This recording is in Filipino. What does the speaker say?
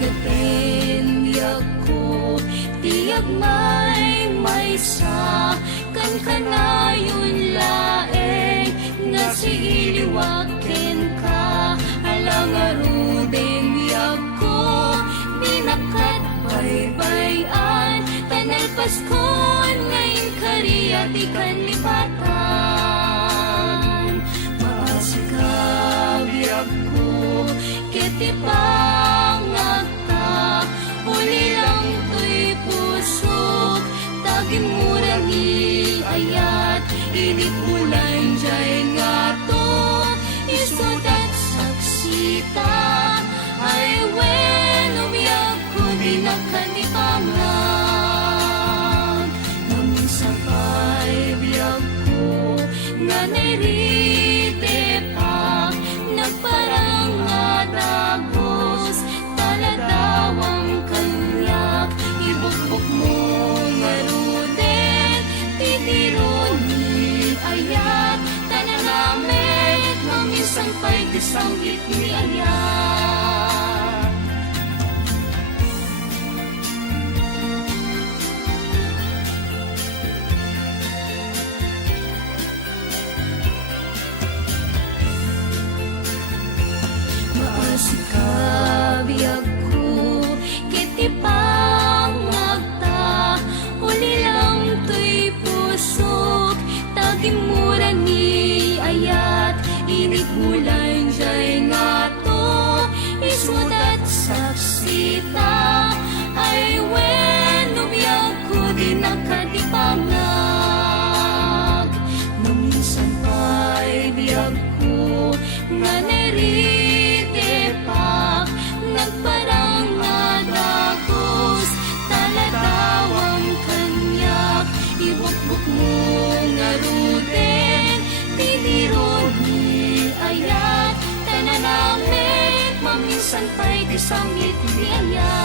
gaten yaku tiyak may sa kan kanayon laeng nga siiliwaken ka alang aruden yaku binakat baybayan tanal paskon ngayon kariya di kanlipatan maasikab yaku kiti pangagta uli lang to'y pusok tagin murangi ayat init ulan jay nga to isudat saksita ay wen umiyak ko di nakanipamag naminsan pa'y biyag ko nga nairite pa nagparang nga dagos taladawang kanyak ibukbuk mo nga ruden titironi ayat tananamet naminsan pa'y disanggit ni ayat maasikabiyag ko kiti pangagta uli lang to'y pusok tagimura ni ayat init mulan jay nga to isudat saksita ay wen umiyag ko di nakadipangag naminsan pa'y biyag ko nga nairite pa nagparang nga dagos taladawang kanyak ibukbuk mo nga ruden titironi ayat tananamet maminsan pa'y disangit ni ayat